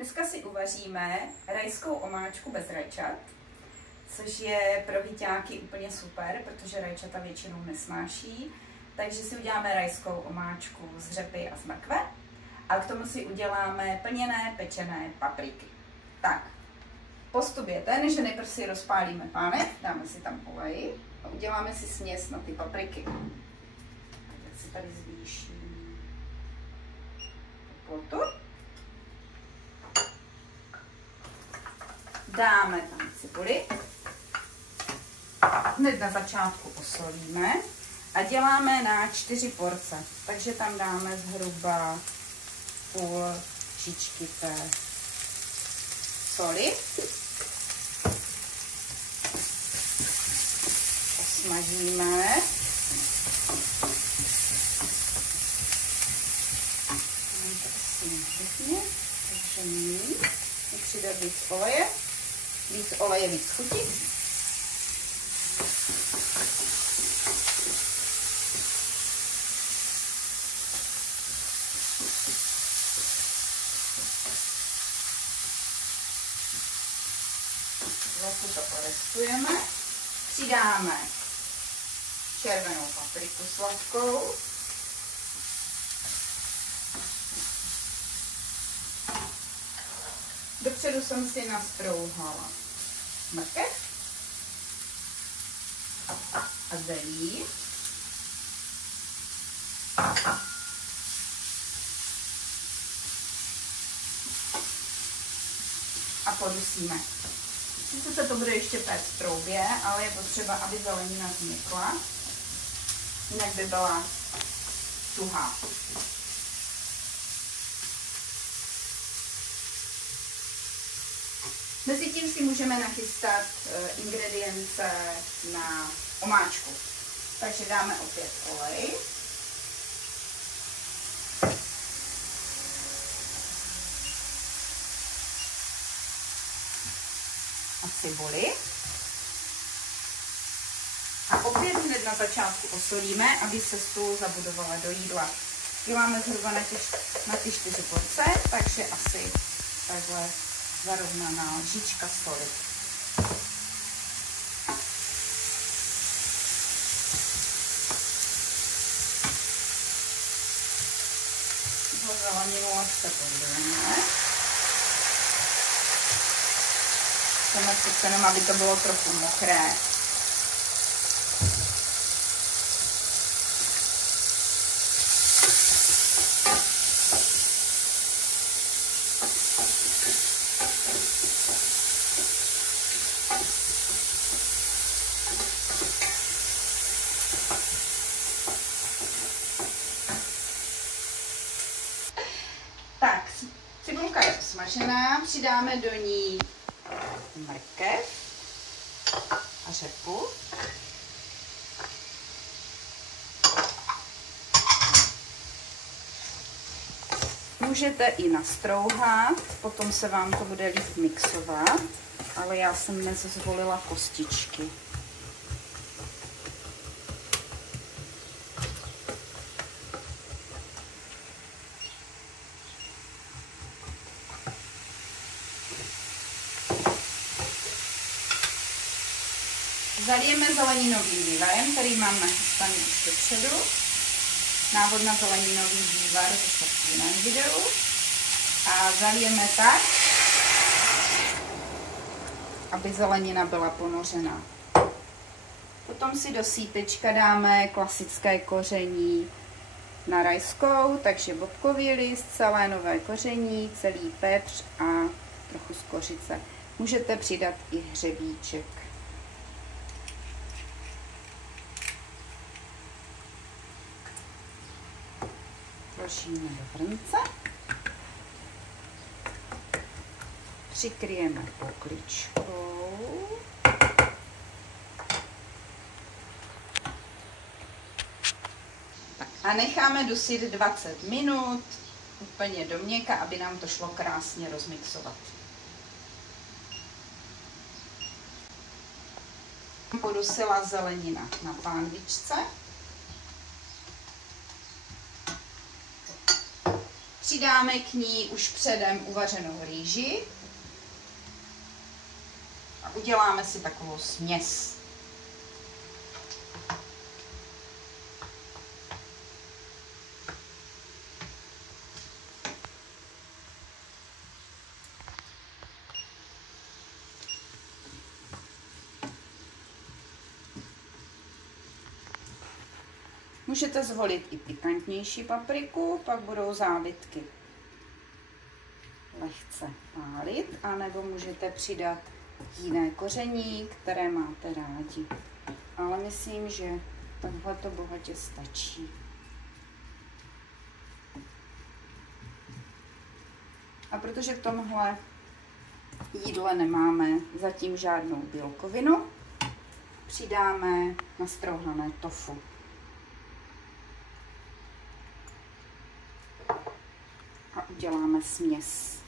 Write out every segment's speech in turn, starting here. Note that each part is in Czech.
Dneska si uvaříme rajskou omáčku bez rajčat, což je pro hyťáky úplně super, protože rajčata většinou nesnáší. Takže si uděláme rajskou omáčku z řepy a z mrkve a k tomu si uděláme plněné pečené papriky. Tak, postup je ten, že nejprve si rozpálíme pánev, dáme si tam olej a uděláme si směs na ty papriky. Tak si tady zvýším teplotu. Dáme tam cibuli, hned na začátku osolíme a děláme na 4 porce, takže tam dáme zhruba půl šičky té soli. Osmažíme. Takže nyní přidat víc oleje. Víc oleje, víc chuti. Trochu to porestujeme. Přidáme červenou papriku sladkou. Dopředu jsem si nastrouhala mrkev a zelí. A podusíme. Sice se to bude ještě péct v troubě, ale je potřeba, aby zelenina změkla, jinak by byla tuhá. Mezitím si můžeme nachystat ingredience na omáčku. Takže dáme opět olej. A cibuli. A opět hned na začátku osolíme, aby se sůl zabudovala do jídla. Děláme zhruba na ty 4 porce, takže asi takhle zarovnaná lžička soli. Zeleninu lehce podlejeme. Chceme přece jenom, aby to bylo trochu mokré. Tak, cibulka je smažená, přidáme do ní mrkev a řepu. Můžete i nastrouhat, potom se vám to bude líp mixovat, ale já jsem dnes zvolila kostičky. Zalijeme zeleninovým vývarem, který mám nachystaný už dopředu. Návod na zeleninový vývar zase v jiném videu. A zalijeme tak, aby zelenina byla ponořená. Potom si do sýpečka dáme klasické koření na rajskou, takže bobkový list, celénové koření, celý pepř a trochu z kořice. Můžete přidat i hřebíček. Vložíme do hrnce, přikryjeme pokličkou a necháme dusit 20 minut úplně do měka, aby nám to šlo krásně rozmixovat. Podusila zelenina na pánvičce. Přidáme k ní už předem uvařenou rýži a uděláme si takovou směs. Můžete zvolit i pikantnější papriku, pak budou závitky lehce pálit, anebo můžete přidat jiné koření, které máte rádi. Ale myslím, že takhle to bohatě stačí. A protože v tomhle jídle nemáme zatím žádnou bílkovinu, přidáme nastrouhané tofu. A uděláme směs.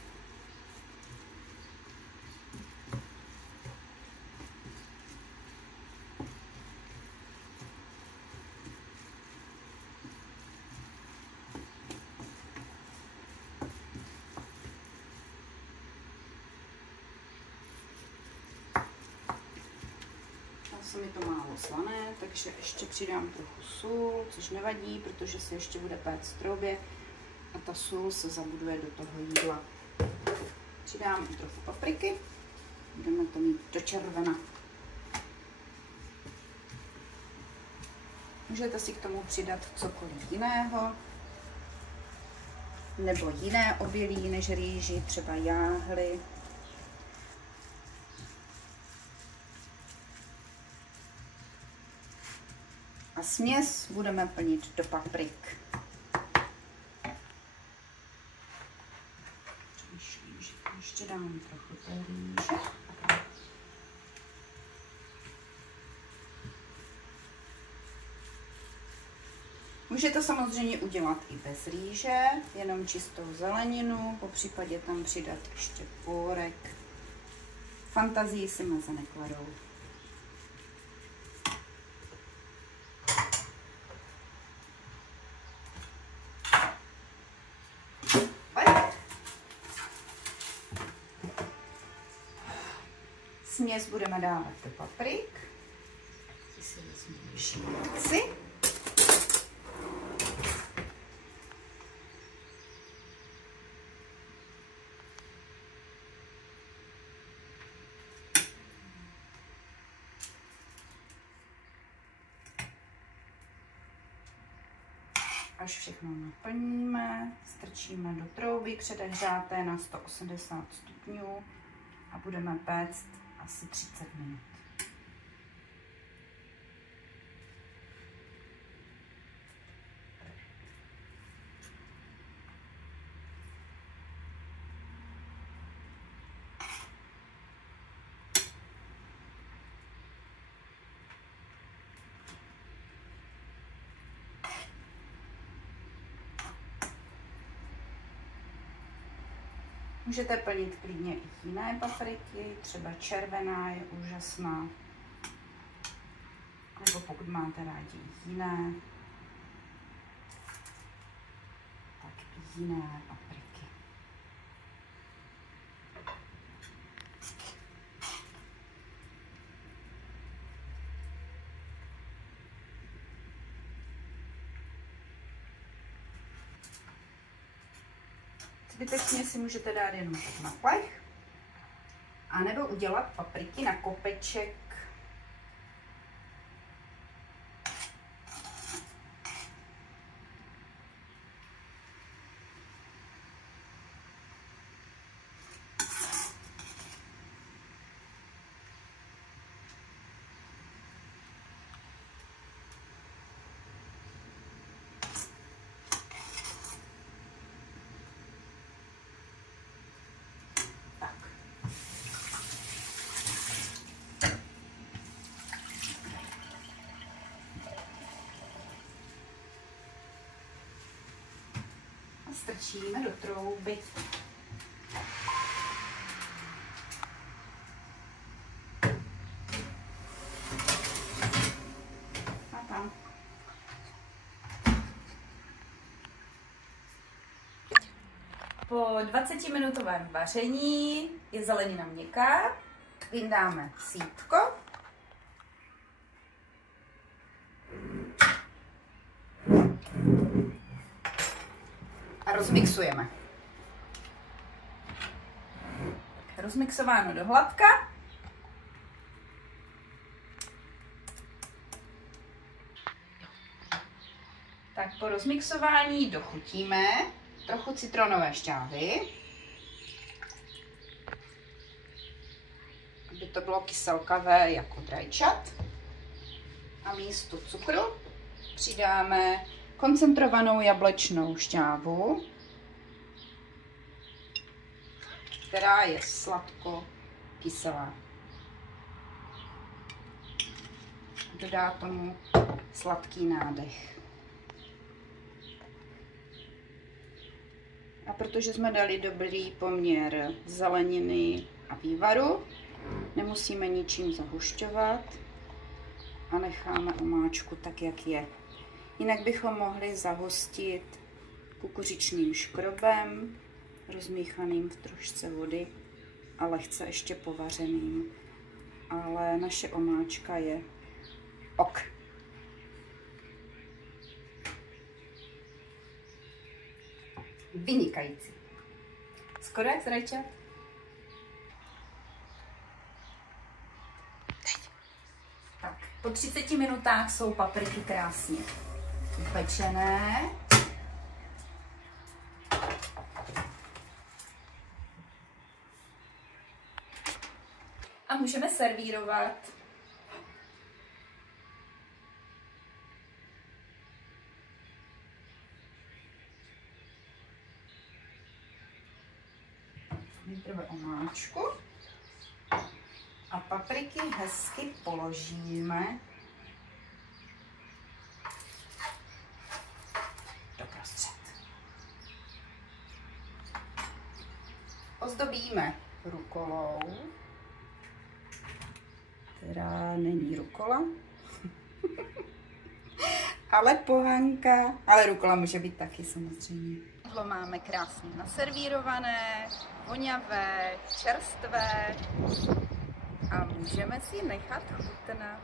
Se mi to málo slané, takže ještě přidám trochu sůl, což nevadí, protože se ještě bude péct v troubě a ta sůl se zabuduje do toho jídla. Přidám i trochu papriky, budeme to mít do červena. Můžete si k tomu přidat cokoliv jiného, nebo jiné obilí než rýži, třeba jáhly. A směs budeme plnit do paprik. Ještě dám trochu té rýže. Můžete samozřejmě udělat i bez rýže, jenom čistou zeleninu, popřípadě tam přidat ještě pórek. Fantazii si meze nekladou. Směs budeme dávat do paprik. Si vezmu vyšší věci. Až všechno naplníme, strčíme do trouby předehřáté na 180 stupňů a budeme péct asi 30 minut. Můžete plnit klidně i jiné papriky, třeba červená je úžasná, nebo pokud máte rádi jiné, tak i jiné papriky. Zbytečně si můžete dát jenom na plech, anebo udělat papriky na kopeček. Strčíme do trouby. A tam. Po 20-minutovém vaření je zelenina měkká. Vyndáme sítko. A rozmixujeme. Rozmixováno do hladka. Tak po rozmixování dochutíme trochu citronové šťávy, aby to bylo kyselkavé jako drajčat. A místo cukru přidáme koncentrovanou jablečnou šťávu, která je sladko-kyselá. Dodá tomu sladký nádech. A protože jsme dali dobrý poměr zeleniny a vývaru, nemusíme ničím zahušťovat a necháme omáčku tak, jak je. Jinak bychom mohli zahustit kukuřičným škrobem, rozmíchaným v trošce vody a lehce ještě povařeným. Ale naše omáčka je ok. Vynikající. Skoro jak z rajčat. Tak, po 30 minutách jsou papriky krásně upečené. A můžeme servírovat. Nejprve omáčku a papriky hezky položíme do prostřed. Ozdobíme rukolou, která není rukola, ale pohanka, ale rukola může být taky samozřejmě. Jídlo máme krásně naservírované, voňavé, čerstvé a můžeme si nechat chutnat.